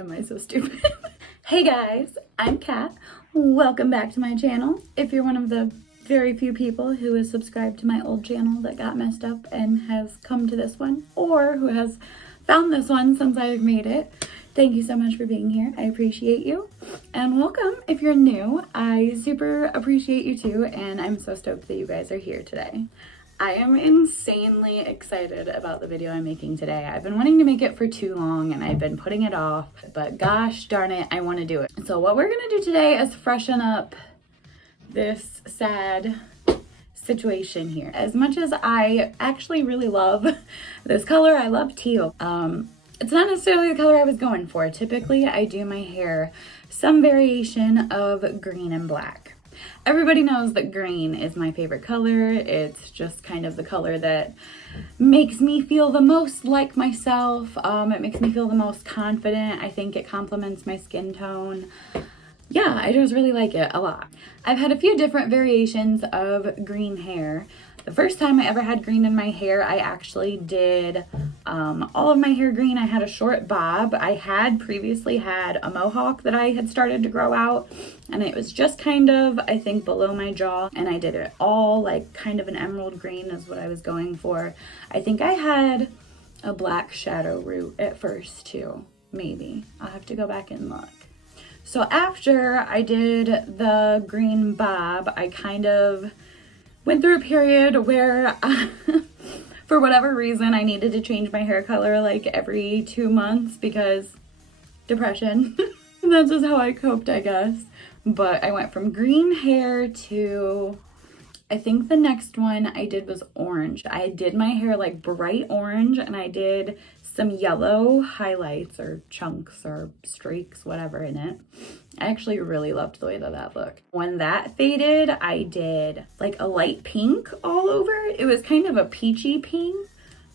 am I so stupid? Hey guys, I'm Kat. Welcome back to my channel. If you're one of the very few people who is subscribed to my old channel that got messed up and has come to this one, or who has found this one since I've made it, thank you so much for being here. I appreciate you. And welcome if you're new. I super appreciate you too, and I'm so stoked that you guys are here today. I am insanely excited about the video I'm making today. I've been wanting to make it for too long and I've been putting it off, but gosh darn it, I want to do it. So what we're gonna do today is freshen up this sad situation here. As much as I actually really love this color, I love teal. It's not necessarily the color I was going for. Typically, I do my hair some variation of green and black. Everybody knows that green is my favorite color. It's just kind of the color that makes me feel the most like myself. It makes me feel the most confident. I think it complements my skin tone. Yeah, I just really like it a lot. I've had a few different variations of green hair. The first time I ever had green in my hair, I actually did all of my hair green. I had a short bob. I had previously had a mohawk that I had started to grow out, and it was just kind of, I think, below my jaw, and I did it all like kind of an emerald green is what I was going for. I think I had a black shadow root at first too, maybe. I'll have to go back and look. So after I did the green bob, I kind of went through a period where for whatever reason I needed to change my hair color like every 2 months because depression. That's just how I coped, I guess. But I went from green hair to, I think the next one I did was orange. I did my hair like bright orange and I did some yellow highlights or chunks or streaks, whatever in it. I actually really loved the way that looked. When that faded, I did like a light pink all over. It was kind of a peachy pink.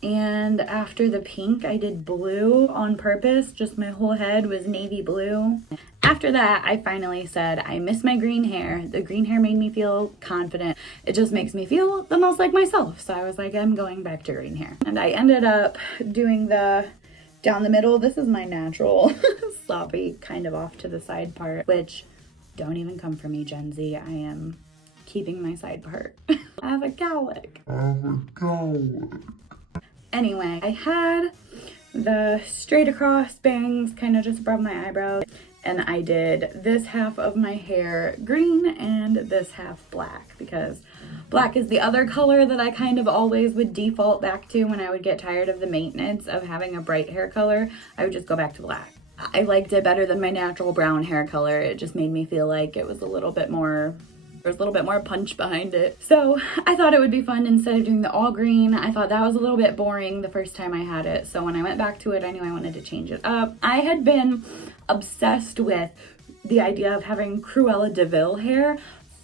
And after the pink, I did blue on purpose. Just my whole head was navy blue. After that, I finally said, I miss my green hair. The green hair made me feel confident. It just makes me feel the most like myself. So I was like, I'm going back to green hair. And I ended up doing the down the middle. This is my natural sloppy kind of off to the side part, which don't even come for me, Gen Z. I am keeping my side part. I have a cowlick. Anyway, I had the straight across bangs kind of just above my eyebrows, and I did this half of my hair green and this half black because black is the other color that I kind of always would default back to when I would get tired of the maintenance of having a bright hair color. I would just go back to black. I liked it better than my natural brown hair color. It just made me feel like it was a little bit more, there's a little bit more punch behind it. So I thought it would be fun instead of doing the all green. I thought that was a little bit boring the first time I had it. So when I went back to it, I knew I wanted to change it up. I had been obsessed with the idea of having Cruella de Vil hair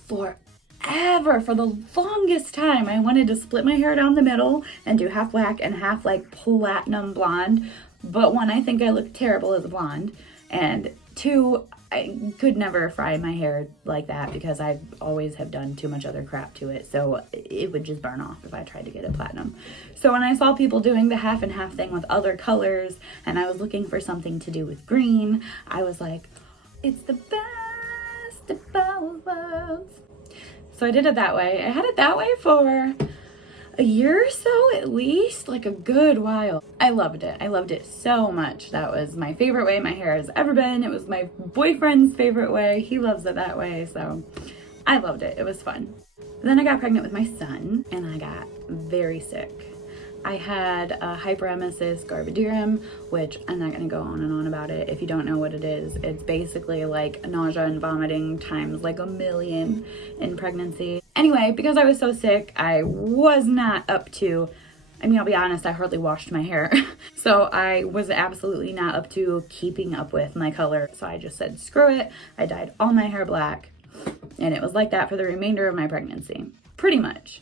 forever. For the longest time, I wanted to split my hair down the middle and do half black and half like platinum blonde. But one, I think I looked terrible as a blonde. And two, I could never fry my hair like that because I always have done too much other crap to it. So it would just burn off if I tried to get it platinum. So when I saw people doing the half and half thing with other colors and I was looking for something to do with green, I was like, it's the best of both worlds. So I did it that way. I had it that way for a year or so at least, like a good while. I loved it. I loved it so much. That was my favorite way my hair has ever been. It was my boyfriend's favorite way. He loves it that way, so I loved it. It was fun. Then I got pregnant with my son and I got very sick. I had a hyperemesis gravidarum, which I'm not going to go on and on about it. If you don't know what it is, it's basically like nausea and vomiting times like a million in pregnancy. Anyway, because I was so sick, I was not up to, I mean, I'll be honest, I hardly washed my hair. So I was absolutely not up to keeping up with my color. So I just said, screw it. I dyed all my hair black. And it was like that for the remainder of my pregnancy, pretty much.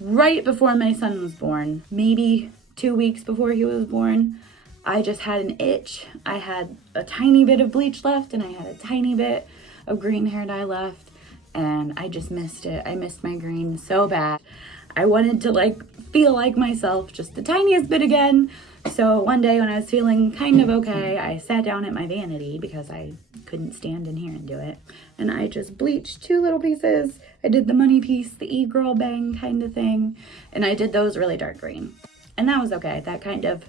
Right before my son was born, maybe 2 weeks before he was born, I just had an itch. I had a tiny bit of bleach left and I had a tiny bit of green hair dye left, and I just missed it. I missed my green so bad. I wanted to like feel like myself just the tiniest bit again. So one day when I was feeling kind of okay, I sat down at my vanity because I couldn't stand in here and do it. And I just bleached 2 little pieces. I did the money piece, the e-girl bang kind of thing. And I did those really dark green. And that was okay. That kind of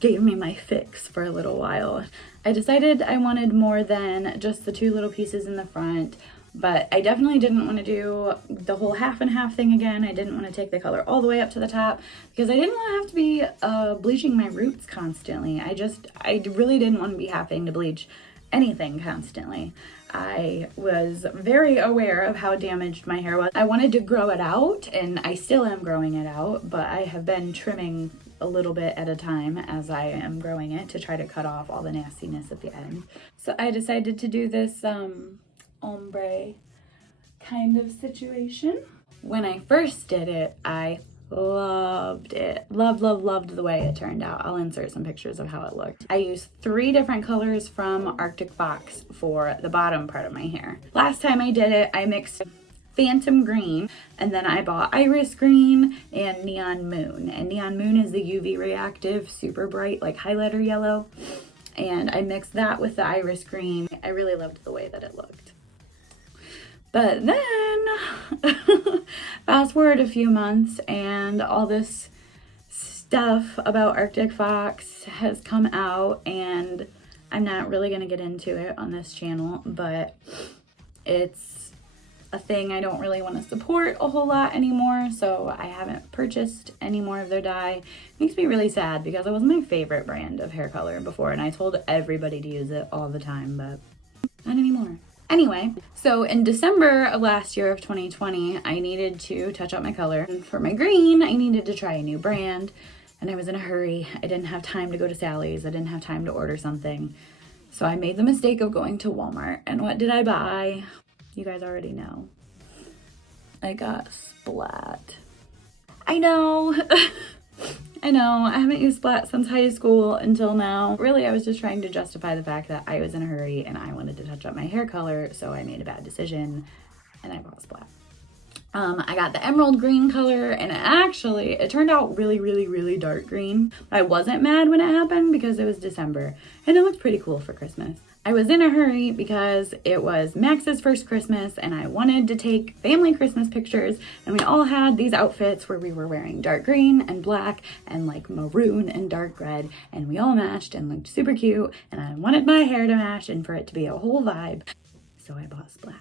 gave me my fix for a little while. I decided I wanted more than just the 2 little pieces in the front. But I definitely didn't want to do the whole half and half thing again. I didn't want to take the color all the way up to the top because I didn't want to have to be bleaching my roots constantly. I really didn't want to be having to bleach anything constantly. I was very aware of how damaged my hair was. I wanted to grow it out, and I still am growing it out, but I have been trimming a little bit at a time as I am growing it to try to cut off all the nastiness at the end. So I decided to do this ombre kind of situation. When I first did it, I loved it. Loved the way it turned out. I'll insert some pictures of how it looked. I used 3 different colors from Arctic Fox for the bottom part of my hair. Last time I did it, I mixed Phantom Green, and then I bought Iris Green and Neon Moon. And Neon Moon is the UV reactive, super bright, like highlighter yellow. And I mixed that with the Iris Green. I really loved the way that it looked. But then, fast forward a few months and all this stuff about Arctic Fox has come out, and I'm not really going to get into it on this channel, but it's a thing I don't really want to support a whole lot anymore, so I haven't purchased any more of their dye. It makes me really sad because it was my favorite brand of hair color before, and I told everybody to use it all the time, but not anymore. Anyway, so in December of last year of 2020, I needed to touch up my color. And for my green, I needed to try a new brand, and I was in a hurry. I didn't have time to go to Sally's. I didn't have time to order something. So I made the mistake of going to Walmart. And what did I buy? You guys already know. I got Splat. I know. I know, I haven't used Splat since high school until now. Really, I was just trying to justify the fact that I was in a hurry and I wanted to touch up my hair color, so I made a bad decision and I bought Splat. I got the emerald green color, and it turned out really dark green. I wasn't mad when it happened because it was December and it looked pretty cool for Christmas. I was in a hurry because it was Max's first Christmas and I wanted to take family Christmas pictures, and we all had these outfits where we were wearing dark green and black and like maroon and dark red, and we all matched and looked super cute, and I wanted my hair to match and for it to be a whole vibe. So I bought Splat.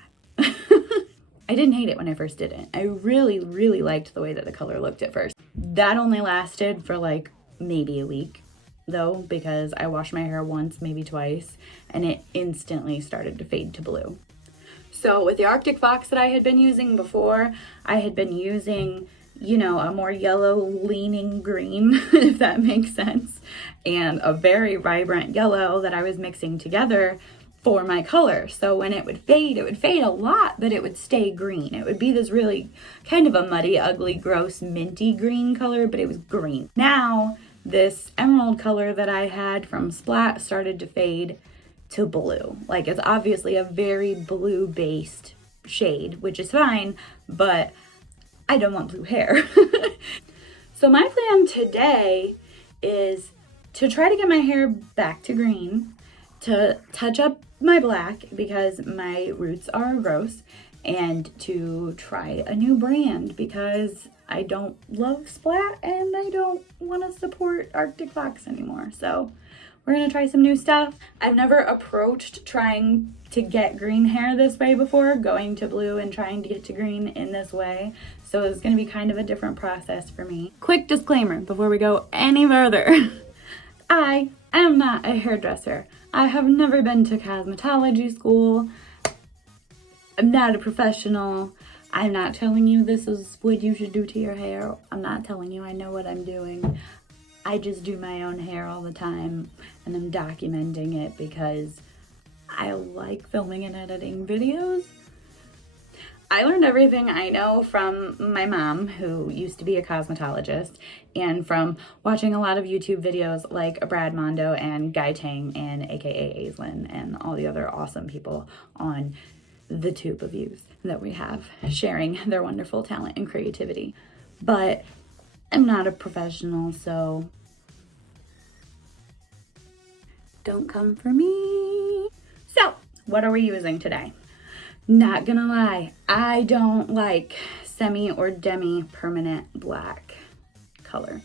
I didn't hate it when I first did it. I really liked the way that the color looked at first. That only lasted for like maybe a week though, because I washed my hair once, maybe twice, and it instantly started to fade to blue. So with the Arctic Fox that I had been using before, I had been using, you know, a more yellow leaning green, if that makes sense, and a very vibrant yellow that I was mixing together for my color. So when it would fade a lot, but it would stay green. It would be this really kind of a muddy, ugly, gross, minty green color, but it was green. Now, this emerald color that I had from Splat started to fade to blue. Like, it's obviously a very blue-based shade, which is fine, but I don't want blue hair. So my plan today is to try to get my hair back to green, to touch up my black because my roots are gross, and to try a new brand because I don't love Splat and I don't want to support Arctic Fox anymore. So we're going to try some new stuff. I've never approached trying to get green hair this way before, going to blue and trying to get to green in this way. So it's going to be kind of a different process for me. Quick disclaimer before we go any further. I am not a hairdresser. I have never been to cosmetology school. I'm not a professional. I'm not telling you this is what you should do to your hair. I'm not telling you I know what I'm doing. I just do my own hair all the time, and I'm documenting it because I like filming and editing videos. I learned everything I know from my mom, who used to be a cosmetologist, and from watching a lot of YouTube videos like Brad Mondo and Guy Tang and aka Aislinn and all the other awesome people on the tube of youth that we have sharing their wonderful talent and creativity. But I'm not a professional, so don't come for me. So, what are we using today? Not gonna lie, I don't like semi or demi permanent black color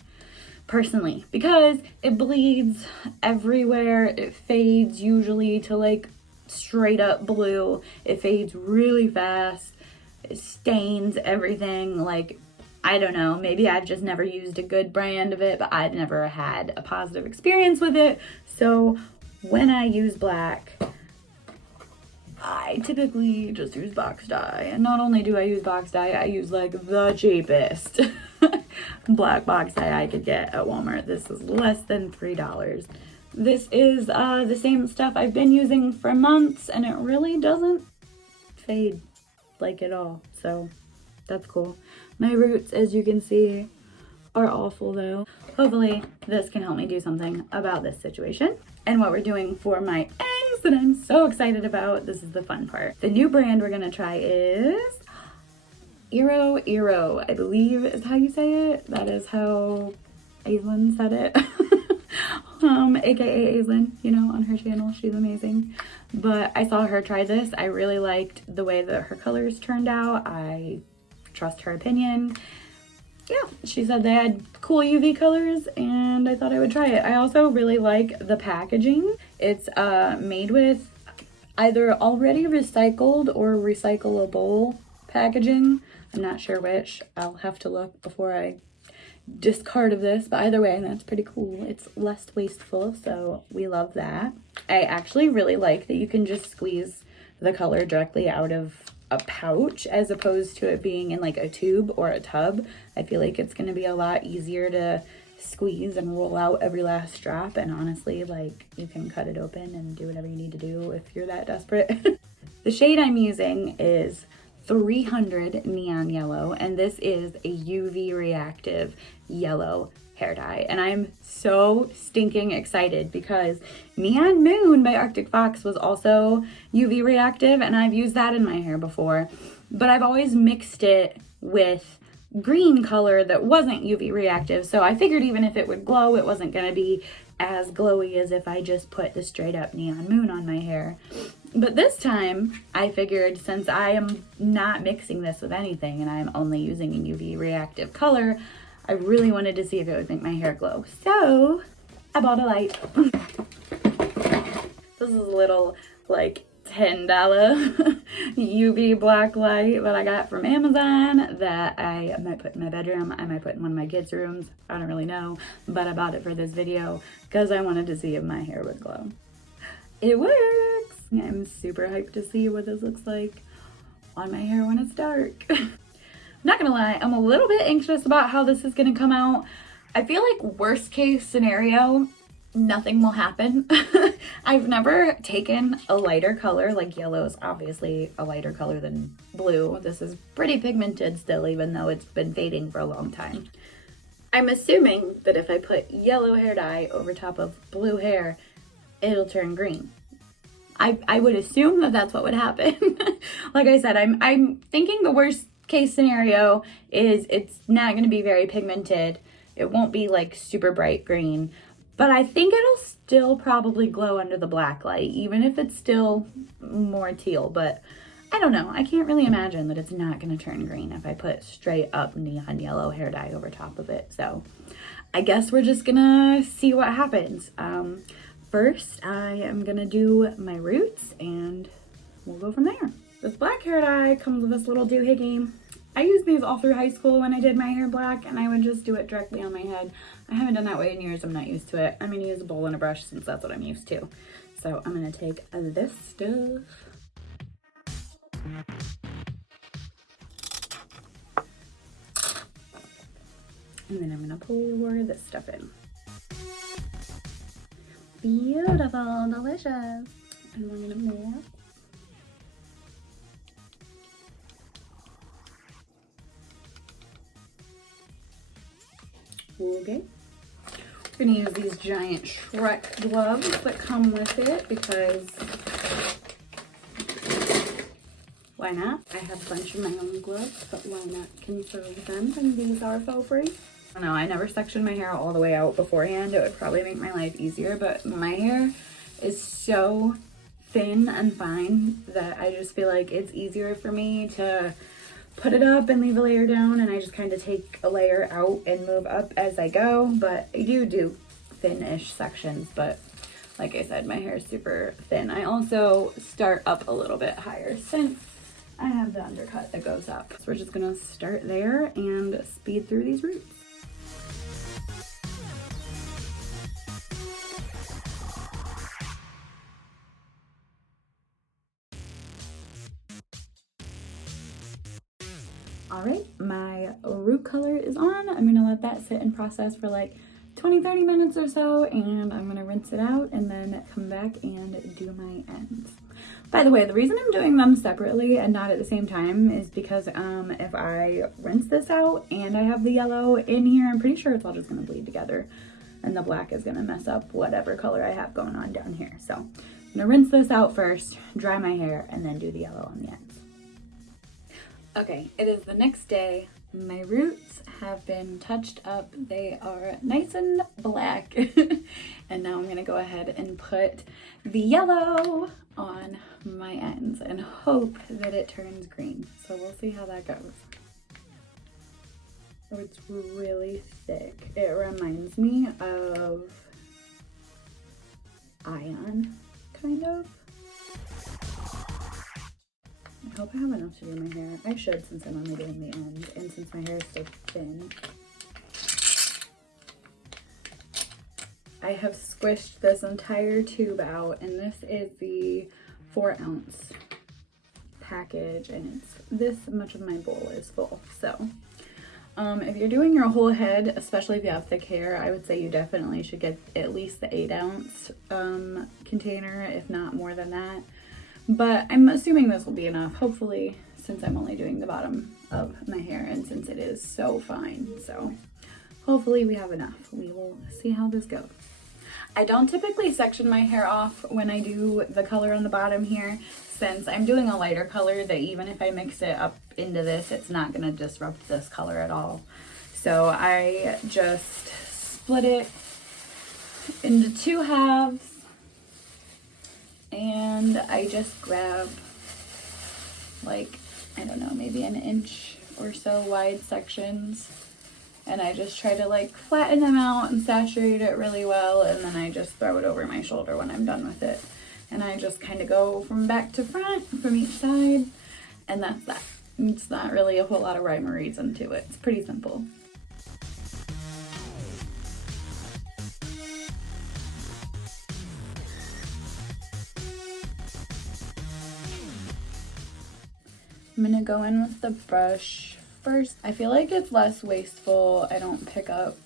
personally, because it bleeds everywhere. It fades usually to like straight up blue. It fades really fast. It stains everything. Like, I don't know, maybe I've just never used a good brand of it, but I've never had a positive experience with it. So when I use black, I typically just use box dye. And not only do I use box dye, I use like the cheapest black box dye I could get at Walmart. This is less than $3. This is the same stuff I've been using for months, and it really doesn't fade like at all. So that's cool. My roots, as you can see, are awful though. Hopefully this can help me do something about this situation. And what we're doing for my eggs that I'm so excited about, this is the fun part. The new brand we're gonna try is Iro, I believe is how you say it. That is how Aislinn said it. AKA Aislinn, you know, on her channel. She's amazing. But I saw her try this. I really liked the way that her colors turned out. I trust her opinion. Yeah, she said they had cool UV colors and I thought I would try it. I also really like the packaging. It's made with either already recycled or recyclable packaging. I'm not sure which. I'll have to look before I discard of this, but either way, that's pretty cool. It's less wasteful, so we love that. I actually really like that you can just squeeze the color directly out of a pouch as opposed to it being in like a tube or a tub. I feel like it's going to be a lot easier to squeeze and roll out every last drop, and honestly, like, you can cut it open and do whatever you need to do if you're that desperate. The shade I'm using is 300 Neon Yellow, and this is a UV reactive yellow hair dye, and I'm so stinking excited because Neon Moon by Arctic Fox was also UV reactive, and I've used that in my hair before, but I've always mixed it with green color that wasn't UV reactive, so I figured even if it would glow, it wasn't going to be as glowy as if I just put the straight up Neon Moon on my hair. But this time, I figured since I am not mixing this with anything and I'm only using a UV reactive color, I really wanted to see if it would make my hair glow. So, I bought a light. This is a little, like, $10 UV black light that I got from Amazon that I might put in my bedroom. I might put in one of my kids' rooms. I don't really know, but I bought it for this video because I wanted to see if my hair would glow. It works! I'm super hyped to see what this looks like on my hair when it's dark. I'm not gonna lie, I'm a little bit anxious about how this is gonna come out. I feel like worst case scenario, nothing will happen. I've never taken a lighter color, like yellow is obviously a lighter color than blue. This is pretty pigmented still, even though it's been fading for a long time. I'm assuming that if I put yellow hair dye over top of blue hair, it'll turn green. I would assume that that's what would happen. Like I said, I'm thinking the worst case scenario is it's not going to be very pigmented. It won't be like super bright green, but I think it'll still probably glow under the black light, even if it's still more teal. But I don't know. I can't really imagine that it's not going to turn green if I put straight up neon yellow hair dye over top of it. So I guess we're just gonna see what happens. First, I am gonna do my roots and we'll go from there. This black hair dye comes with this little doohickey. I used these all through high school when I did my hair black, and I would just do it directly on my head. I haven't done that way in years. I'm not used to it. I'm gonna use a bowl and a brush since that's what I'm used to. So I'm gonna take this stuff. And then I'm gonna pour this stuff in. Beautiful, delicious. And we're gonna mix. Okay. We're gonna use these giant Shrek gloves that come with it because why not? I have a bunch of my own gloves, but why not conserve them? And these are faux free. I don't know, I never sectioned my hair all the way out beforehand. It would probably make my life easier, but my hair is so thin and fine that I just feel like it's easier for me to put it up and leave a layer down, and I just kind of take a layer out and move up as I go. But I do thin-ish sections, but like I said, my hair is super thin. I also start up a little bit higher since I have the undercut that goes up. So we're just gonna start there and speed through these roots. All right, my root color is on. I'm gonna let that sit and process for like 20-30 minutes or so, and I'm gonna rinse it out and then come back and do my ends. By the way, the reason I'm doing them separately and not at the same time is because if I rinse this out and I have the yellow in here, I'm pretty sure it's all just gonna bleed together, and the black is gonna mess up whatever color I have going on down here. So I'm gonna rinse this out first, dry my hair, and then do the yellow on the ends. Okay, it is the next day. My roots have been touched up. They are nice and black. And now I'm gonna go ahead and put the yellow on my ends and hope that it turns green. So we'll see how that goes. Oh, it's really thick. It reminds me of Ion, kind of. I hope I have enough to do my hair. I should, since I'm only doing the end, and since my hair is so thin. I have squished this entire tube out, and this is the 4-ounce package, and it's this much of my bowl is full. So if you're doing your whole head, especially if you have thick hair, I would say you definitely should get at least the 8-ounce container, if not more than that. But I'm assuming this will be enough, hopefully, since I'm only doing the bottom of my hair and since it is so fine. So hopefully we have enough. We will see how this goes. I don't typically section my hair off when I do the color on the bottom here, since I'm doing a lighter color that even if I mix it up into this, it's not going to disrupt this color at all. So I just split it into 2 halves. And I just grab, like, I don't know, maybe 1 inch or so wide sections. And I just try to like flatten them out and saturate it really well. And then I just throw it over my shoulder when I'm done with it. And I just kind of go from back to front from each side. And that's that. It's not really a whole lot of rhyme or reason to it. It's pretty simple. I'm gonna go in with the brush first. I feel like it's less wasteful. I don't pick up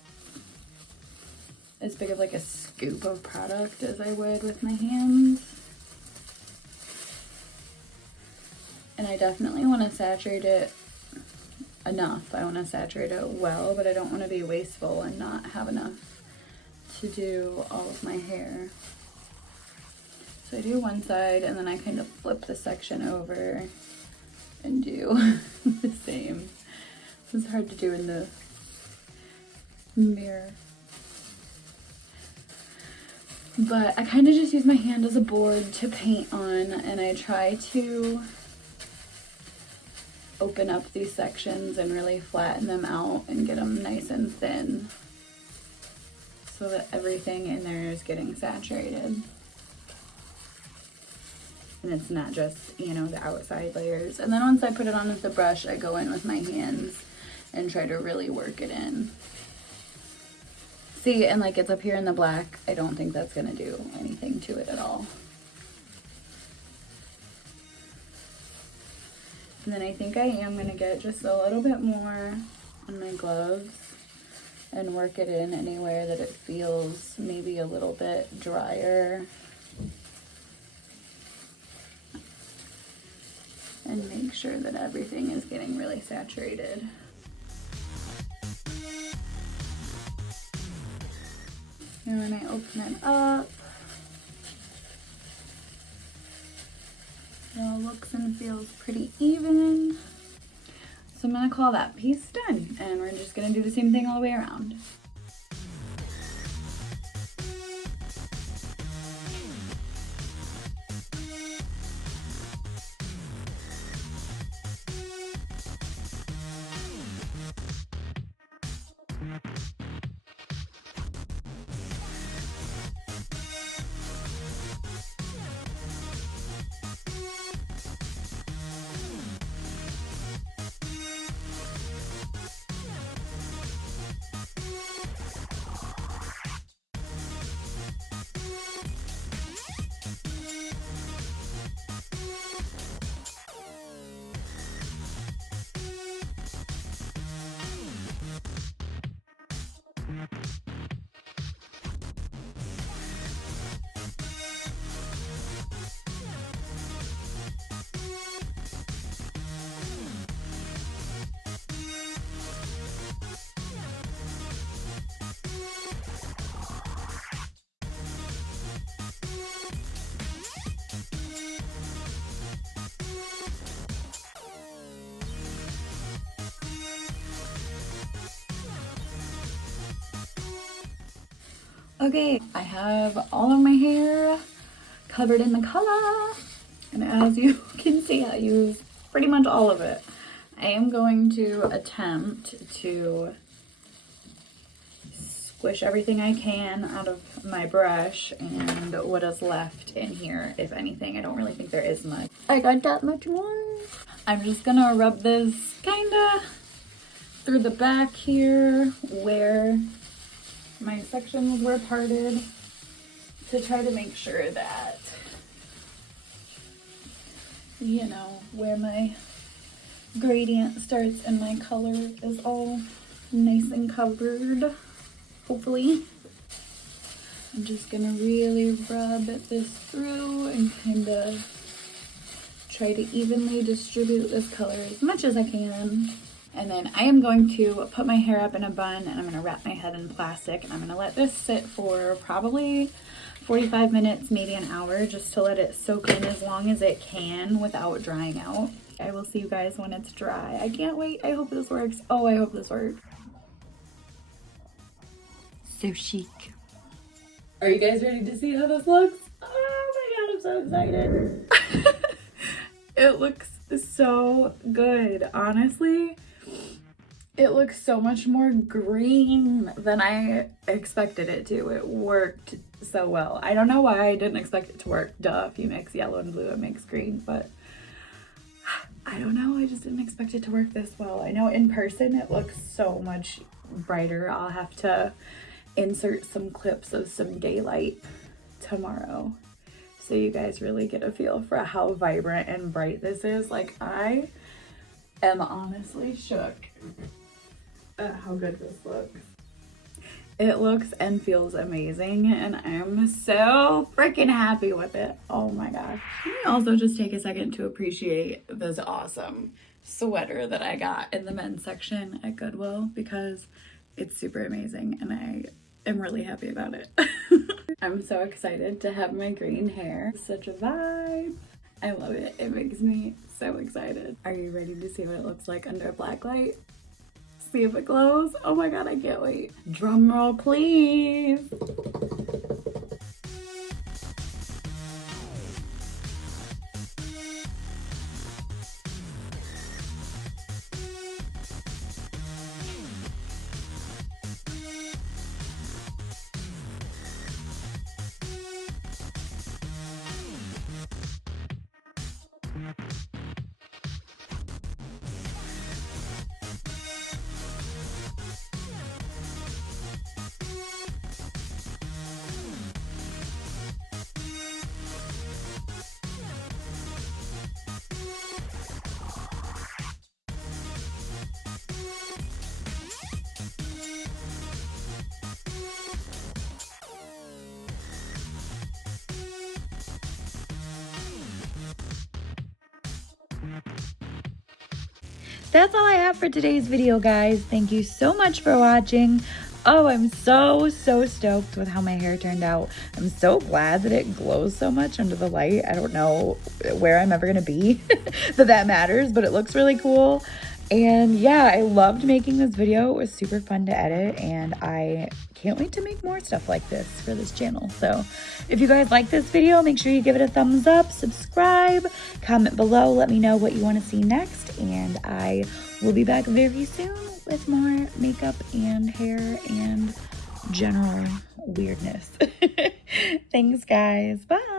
as big of like a scoop of product as I would with my hands. And I definitely want to saturate it enough. I want to saturate it well, but I don't want to be wasteful and not have enough to do all of my hair. So I do one side and then I kind of flip the section over and do the same. It's hard to do in the mirror. But I kind of just use my hand as a board to paint on, and I try to open up these sections and really flatten them out and get them nice and thin so that everything in there is getting saturated. And it's not just, you know, the outside layers. And then once I put it on with the brush, I go in with my hands and try to really work it in. See, and like it's up here in the black, I don't think that's gonna do anything to it at all. And then I think I am gonna get just a little bit more on my gloves and work it in anywhere that it feels maybe a little bit drier. And make sure that everything is getting really saturated. And when I open it up, it all looks and feels pretty even. So I'm gonna call that piece done, and we're just gonna do the same thing all the way around. Okay, I have all of my hair covered in the color, and as you can see, I use pretty much all of it. I am going to attempt to squish everything I can out of my brush and what is left in here, if anything. I don't really think there is much. I got that much more. I'm just gonna rub this kinda through the back here where my sections were parted to try to make sure that, you know, where my gradient starts and my color is all nice and covered, hopefully. I'm just gonna really rub this through and kind of try to evenly distribute this color as much as I can. And then I am going to put my hair up in a bun and I'm going to wrap my head in plastic and I'm going to let this sit for probably 45 minutes, maybe an hour, just to let it soak in as long as it can without drying out. I will see you guys when it's dry. I can't wait. I hope this works. Oh, I hope this works. So chic. Are you guys ready to see how this looks? Oh my god, I'm so excited. It looks so good, honestly. It looks so much more green than I expected it to. It worked so well. I don't know why I didn't expect it to work. Duh, if you mix yellow and blue, it makes green, but I don't know. I just didn't expect it to work this well. I know in person it looks so much brighter. I'll have to insert some clips of some daylight tomorrow so you guys really get a feel for how vibrant and bright this is. Like, I am honestly shook at how good this looks. It looks and feels amazing and I'm so freaking happy with it. Oh my gosh. Let me also just take a second to appreciate this awesome sweater that I got in the men's section at Goodwill because it's super amazing and I am really happy about it. I'm so excited to have my green hair. It's such a vibe. I love it. It makes me so excited. Are you ready to see what it looks like under a black light? See if it glows? Oh my god, I can't wait. Drum roll, please. That's all I have for today's video, guys. Thank you so much for watching. Oh, I'm so stoked with how my hair turned out. I'm so glad that it glows so much under the light. I don't know where I'm ever gonna be that matters, but it looks really cool. And yeah, I loved making this video. It was super fun to edit and I can't wait to make more stuff like this for this channel. So if you guys like this video, make sure you give it a thumbs up, subscribe, comment below, let me know what you want to see next, and I will be back very soon with more makeup and hair and general weirdness. Thanks guys, bye.